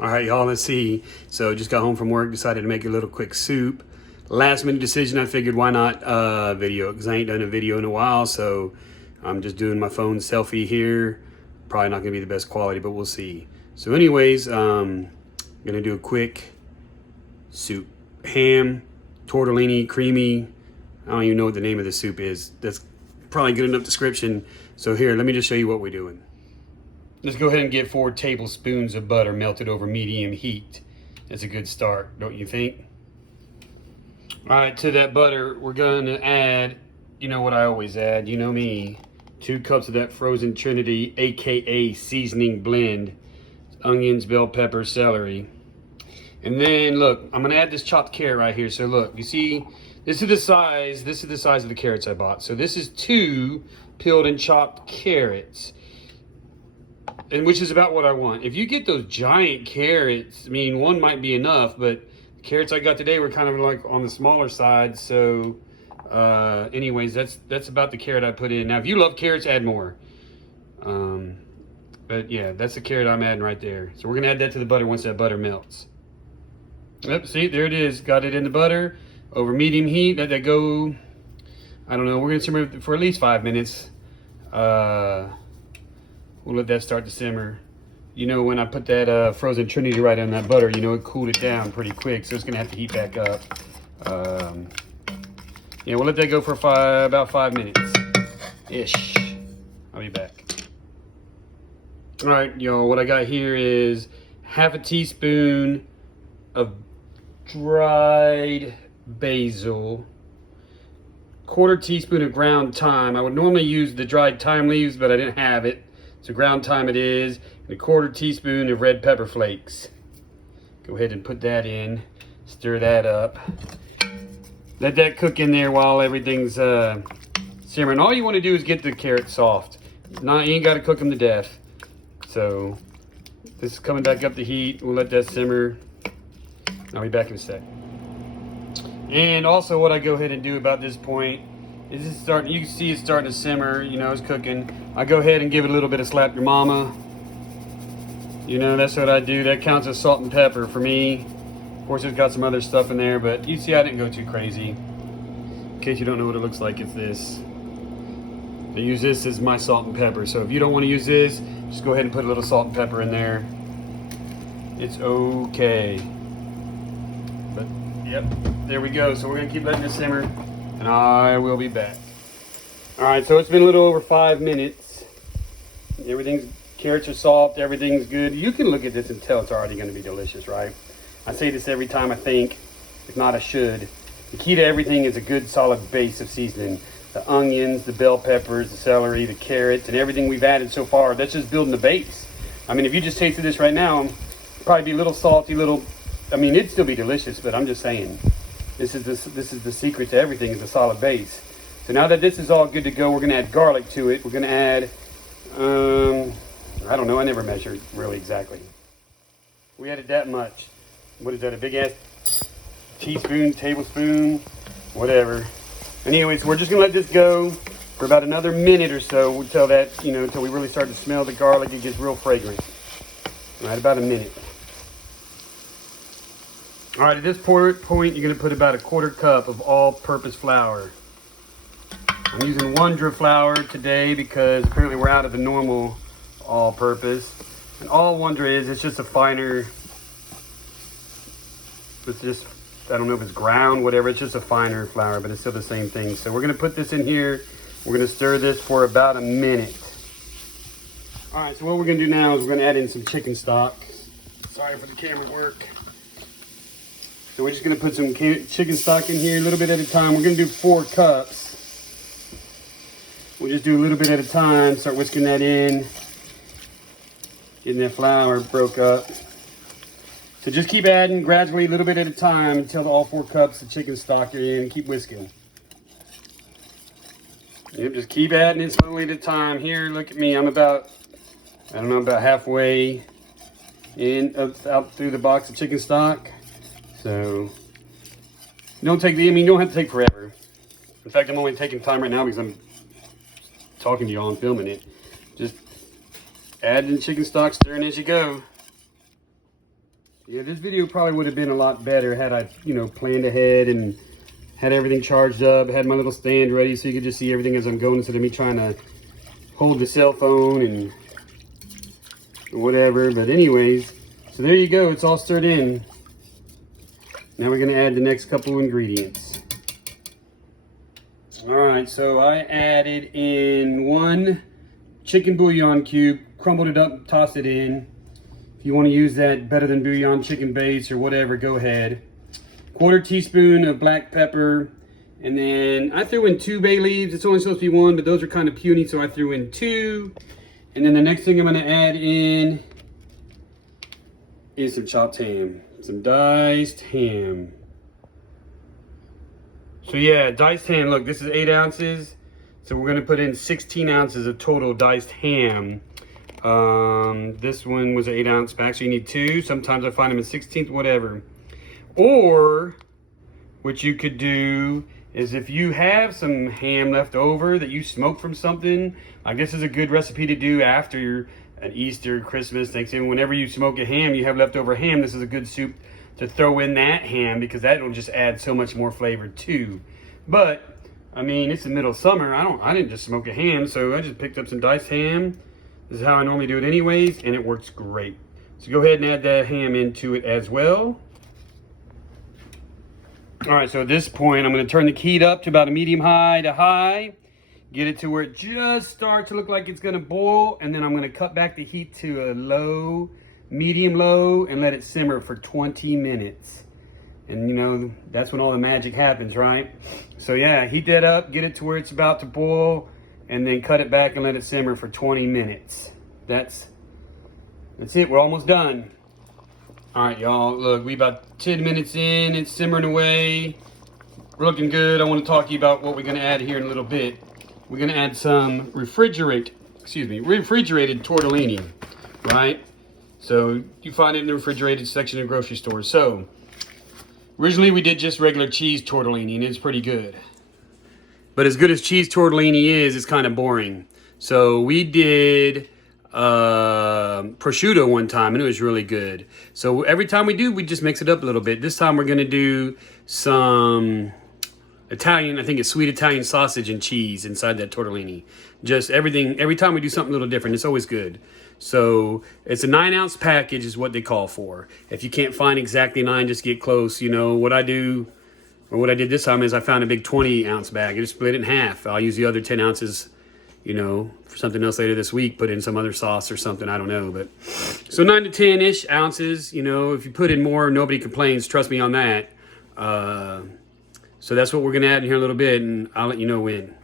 All right, y'all, let's see. So just got home from work, decided to make a little quick soup. Last minute decision, I figured why not video, because I ain't done a video in a while, so I'm just doing my phone selfie here. Probably not gonna be the best quality, but we'll see. So anyways, gonna do a quick soup. Ham, tortellini, creamy. I don't even know what the name of the soup is. That's probably good enough description. So here, let me just show you what we're doing. Let's go ahead and get 4 tablespoons of butter melted over medium heat. That's a good start, don't you think? All right, to that butter, we're gonna add, you know what I always add, you know me, 2 cups of that frozen Trinity, AKA seasoning blend. Onions, bell pepper, celery. And then look, I'm gonna add this chopped carrot right here. So look, you see, this is the size of the carrots I bought. So this is 2 peeled and chopped carrots. And which is about what I want. If you get those giant carrots, I mean, 1 might be enough, but the carrots I got today were kind of like on the smaller side. So anyways, that's about the carrot I put in. Now, if you love carrots, add more. But yeah, that's the carrot I'm adding right there. So we're gonna add that to the butter once that butter melts. Yep, see, there it is. Got it in the butter over medium heat. Let that go, I don't know, we're gonna simmer for at least 5 minutes. We'll let that start to simmer. You know, when I put that frozen Trinity right on that butter, you know, it cooled it down pretty quick, so it's gonna have to heat back up. Yeah, we'll let that go for about 5 minutes-ish. I'll be back. All right, y'all, what I got here is half a teaspoon of dried basil, 1/4 teaspoon of ground thyme. I would normally use the dried thyme leaves, but I didn't have it. So ground thyme it is, and 1/4 teaspoon of red pepper flakes. Go ahead and put that in, stir that up. Let that cook in there while everything's simmering. All you want to do is get the carrots soft. You ain't got to cook them to death. So this is coming back up to heat. We'll let that simmer. I'll be back in a sec. And also what I go ahead and do about this point is it's starting, you can see it's starting to simmer, you know, it's cooking. I go ahead and give it a little bit of slap your mama. You know, that's what I do. That counts as salt and pepper for me. Of course, it's got some other stuff in there, but you see I didn't go too crazy. In case you don't know what it looks like, it's this. I use this as my salt and pepper. So if you don't want to use this, just go ahead and put a little salt and pepper in there. It's okay. But, yep, there we go. So we're gonna keep letting this simmer, and I will be back. All right, so it's been a little over 5 minutes. Carrots are soft, everything's good. You can look at this and tell it's already gonna be delicious, right? I say this every time I think, if not I should. The key to everything is a good solid base of seasoning. The onions, the bell peppers, the celery, the carrots, and everything we've added so far, that's just building the base. I mean, if you just tasted this right now, it'd probably be a little salty, I mean, it'd still be delicious, but I'm just saying, this is the secret to everything, is a solid base. So now that this is all good to go, we're gonna add garlic to it. We're gonna add, I don't know, I never measured really exactly. We added that much. What is that, a big ass teaspoon, tablespoon, whatever. Anyways, we're just gonna let this go for about another minute or so until that, you know, until we really start to smell the garlic. It gets real fragrant. All right, about a minute. All right, at this point, you're gonna put about 1/4 cup of all-purpose flour. I'm using Wondra flour today because apparently we're out of the normal all-purpose. And all Wondra is, it's just a finer, it's just, I don't know if it's ground, whatever, it's just a finer flour, but it's still the same thing. So we're gonna put this in here. We're gonna stir this for about a minute. All right, so what we're gonna do now is we're gonna add in some chicken stock. Sorry for the camera work. So we're just gonna put some chicken stock in here a little bit at a time. We're gonna do 4 cups. We'll just do a little bit at a time, start whisking that in, getting that flour broke up. So just keep adding gradually a little bit at a time until all 4 cups of chicken stock are in, and keep whisking. Yep, just keep adding it slowly at a time. Here, look at me, I'm about, I don't know, about halfway out through the box of chicken stock. So, don't have to take forever. In fact, I'm only taking time right now because I'm talking to y'all and filming it. Just add in chicken stock, stirring as you go. Yeah, this video probably would have been a lot better had I, you know, planned ahead and had everything charged up, had my little stand ready so you could just see everything as I'm going instead of me trying to hold the cell phone and whatever. But anyways, so there you go. It's all stirred in. Now we're going to add the next couple of ingredients. All right, so I added in 1 chicken bouillon cube, crumbled it up, tossed it in. If you want to use that better than bouillon chicken base or whatever, go ahead. 1/4 teaspoon of black pepper. And then I threw in 2 bay leaves. It's only supposed to be 1, but those are kind of puny, so I threw in 2. And then the next thing I'm going to add in is some chopped ham. Some diced ham. So yeah, diced ham, look, this is 8 ounces. So we're gonna put in 16 ounces of total diced ham. This one was an 8 ounce pack, so you need 2. Sometimes I find them in 16th, whatever. Or what you could do is if you have some ham left over that you smoked from something, like this is a good recipe to do after at Easter, Christmas, Thanksgiving, whenever you smoke a ham, you have leftover ham, this is a good soup to throw in that ham because that will just add so much more flavor too. But I mean, it's the middle of summer. I didn't just smoke a ham, so I just picked up some diced ham. This is how I normally do it anyways, and it works great. So go ahead and add that ham into it as well. All right, so at this point, I'm going to turn the heat up to about a medium high to high. Get it to where it just starts to look like it's going to boil, and then I'm going to cut back the heat to a low, medium low, and let it simmer for 20 minutes. And you know, that's when all the magic happens, right? So yeah, heat that up, get it to where it's about to boil, and then cut it back and let it simmer for 20 minutes. That's it, we're almost done. All right, y'all, look, we about 10 minutes in, it's simmering away. We're looking good. I want to talk to you about what we're gonna add here in a little bit. We're gonna add some refrigerated tortellini, right? So you find it in the refrigerated section of grocery stores. So originally we did just regular cheese tortellini and it's pretty good. But as good as cheese tortellini is, it's kind of boring. So we did prosciutto one time and it was really good. So every time we do, we just mix it up a little bit. This time we're gonna do some Italian, I think it's sweet Italian sausage and cheese inside that tortellini. Just everything, every time we do something a little different, it's always good. So it's a 9 ounce package is what they call for. If you can't find exactly 9, just get close. You know, what I do, or what I did this time is I found a big 20 ounce bag. I just split it in half. I'll use the other 10 ounces, you know, for something else later this week, put in some other sauce or something, I don't know. But so 9 to 10-ish ounces, you know, if you put in more, nobody complains, trust me on that. So that's what we're gonna add in here a little bit, and I'll let you know when.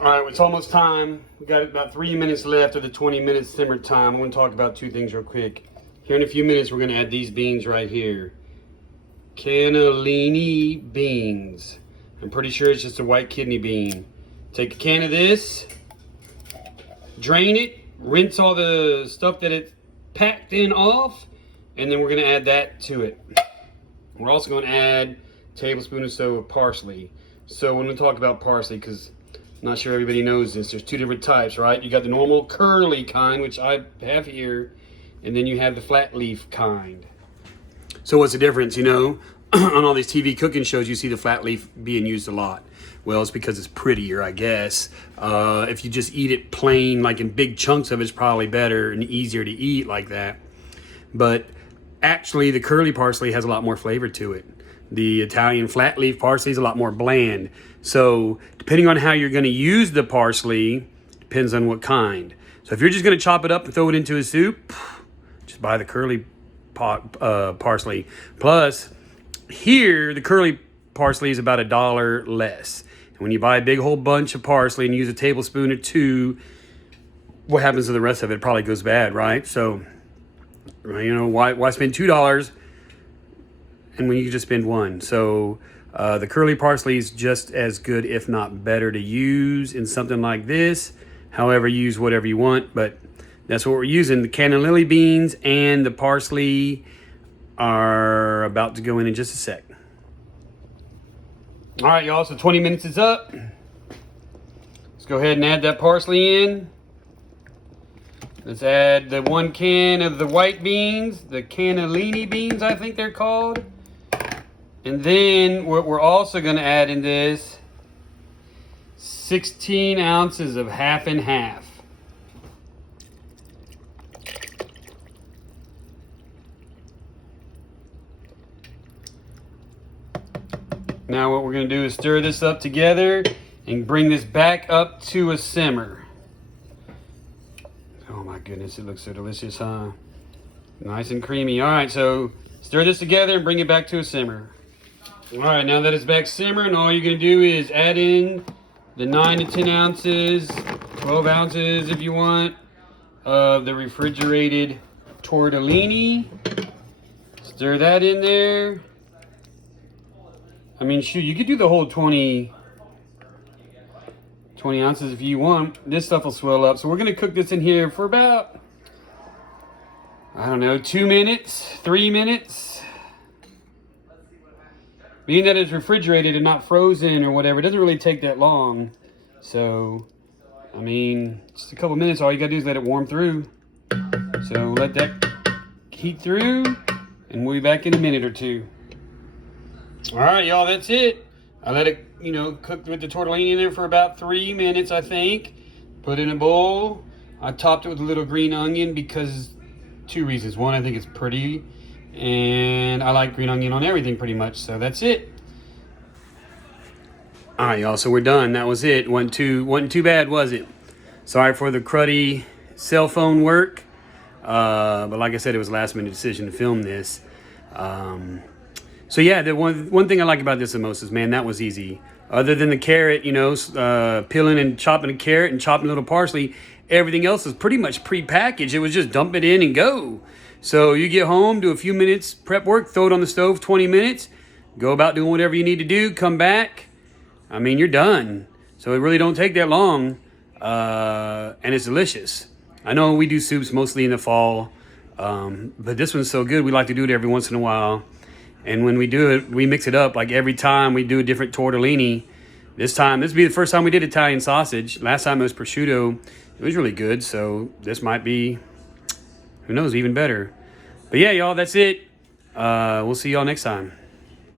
All right, well, it's almost time. We got about 3 minutes left of the 20-minute simmer time. I want to talk about 2 things real quick. Here in a few minutes, we're gonna add these beans right here. Cannellini beans. I'm pretty sure it's just a white kidney bean. Take a can of this, drain it, rinse all the stuff that it's packed in off, and then we're gonna add that to it. We're also gonna add a tablespoon or so of parsley. So we're gonna talk about parsley because I'm not sure everybody knows this. There's 2 different types, right? You got the normal curly kind, which I have here, and then you have the flat leaf kind. So what's the difference, you know? On all these TV cooking shows, you see the flat leaf being used a lot. Well, it's because it's prettier, I guess. If you just eat it plain, like in big chunks of it, it's probably better and easier to eat like that. But actually, the curly parsley has a lot more flavor to it. The Italian flat leaf parsley is a lot more bland. So depending on how you're going to use the parsley, depends on what kind. So if you're just going to chop it up and throw it into a soup, just buy the curly parsley. Plus, here, the curly parsley is about $1 less. And when you buy a big whole bunch of parsley and use a tablespoon or 2, what happens to the rest of it? It probably goes bad, right? So, you know, why spend $2 and when you can just spend 1? So the curly parsley is just as good, if not better, to use in something like this. However, use whatever you want, but that's what we're using. The cannellini beans and the parsley are about to go in just a sec. All right, y'all, so 20 minutes is up. Let's go ahead and add that parsley in. Let's add the 1 can of the white beans, the cannellini beans, I think they're called. And then we're also going to add in this 16 ounces of half and half. Now what we're going to do is stir this up together and bring this back up to a simmer. Oh my goodness, it looks so delicious, huh? Nice and creamy. All right, so stir this together and bring it back to a simmer. All right, now that it's back simmering, all you're going to do is add in the 9 to 10 ounces, 12 ounces if you want, of the refrigerated tortellini. Stir that in there. I mean, shoot, you could do the whole 20 ounces if you want. This stuff will swell up. So we're going to cook this in here for about, I don't know, 2 minutes, 3 minutes. Being that it's refrigerated and not frozen or whatever, it doesn't really take that long. So, I mean, just a couple minutes, all you got to do is let it warm through. So let that heat through, and we'll be back in a minute or two. All right, y'all, that's it. I let it, cook with the tortellini in there for about 3 minutes, I think. Put it in a bowl. I topped it with a little green onion because 2 reasons. One, I think it's pretty, and I like green onion on everything pretty much, so that's it. All right, y'all, so we're done. That was it. Wasn't too bad, was it? Sorry for the cruddy cell phone work, but like I said, it was a last-minute decision to film this. So yeah, the one thing I like about this the most is, man, that was easy. Other than the carrot, peeling and chopping a carrot and chopping a little parsley, everything else is pretty much pre-packaged. It was just dump it in and go. So you get home, do a few minutes prep work, throw it on the stove, 20 minutes, go about doing whatever you need to do, come back. I mean, you're done. So it really don't take that long, and it's delicious. I know we do soups mostly in the fall, but this one's so good, we like to do it every once in a while. And when we do it, we mix it up. Like every time we do a different tortellini. This will be the first time we did Italian sausage. Last time it was prosciutto. It was really good. So this might be, who knows, even better. But yeah, y'all, that's it. We'll see y'all next time.